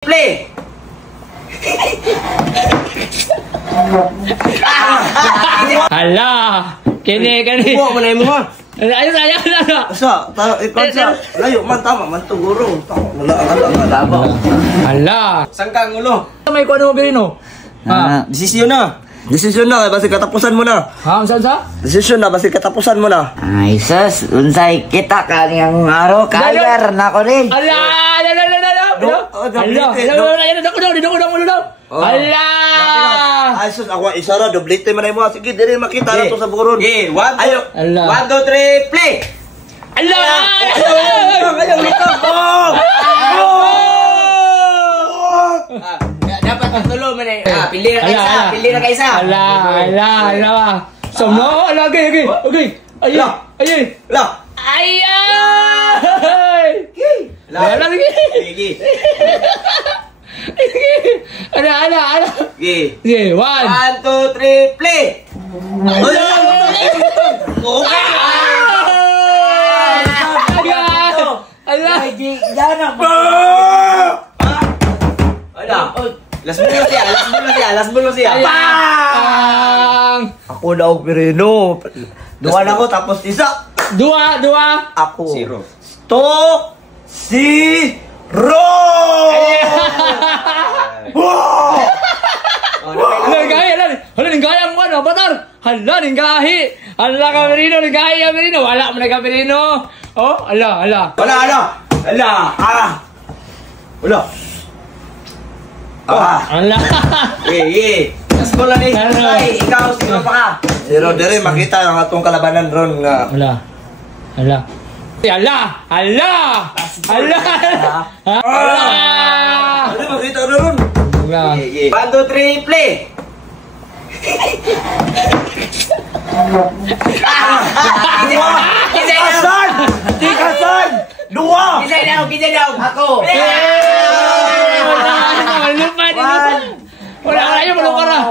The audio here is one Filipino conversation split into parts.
Play! Hala! Kini. Buwa mo na yung mga. Ayun. Asa? Ikaw sa layo man, tama man ito, guro. Tama. Hala! Saan ka ang ulo? May kuha mo Pirino? Desisyon na. Desisyon na, basta katapusan mo na. Ha? Saan sa? Desisyon na, basta katapusan mo na. Ay, sus, unsay kita kaniyang araw, kayar na ko rin. Hala! Hala! Ay, sus, ako isara, doblete man na mo. Sige, dili makita na to sa buron. Okay, 1, 2, 3, play! Hala! Ayaw, Dapat tulo mo na. Pili na kaisa. Hala. Sama, lagi. Okay. Ayay. La. Lagi. Ala. Okay. 1, 2, 3, play! Last ball siya. Ako na og Pirino. Duwa na ako tapos isa. Dua. Ako. 0. Ninggahi ang ano, batar. Hala, ninggahi. Hala ka Pirino. Wala mo na ka Pirino. Oh, hala. Wala. Hala. Last ball na ni. Ano? Ikaw, sino pa ka? Zero, dere, makita ang atong kalabanan ron nga. Hala. Ano makita na ron? 1, 2, 3, play! Tikasan! Dua! Kisa daw. Ako.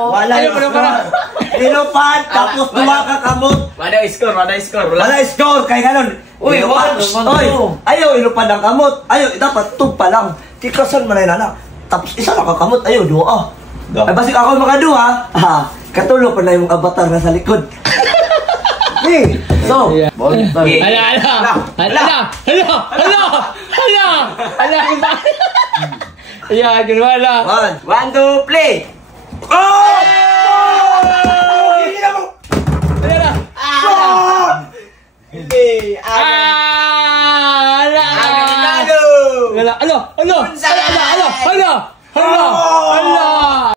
Wala Nilupan, tapos dua ka kamot. Wala score. Wala score, kaya ganon. Uy, ayaw ilupan ng kamot. Ayaw, dapat tug pa lang. Tikasan man na nana. Tapos isa na kakamot, ayaw, dua. Ay, basig ako makadua, katulog pa na yung avatar na sa likod. So, Hala, wala. 1, 2, play!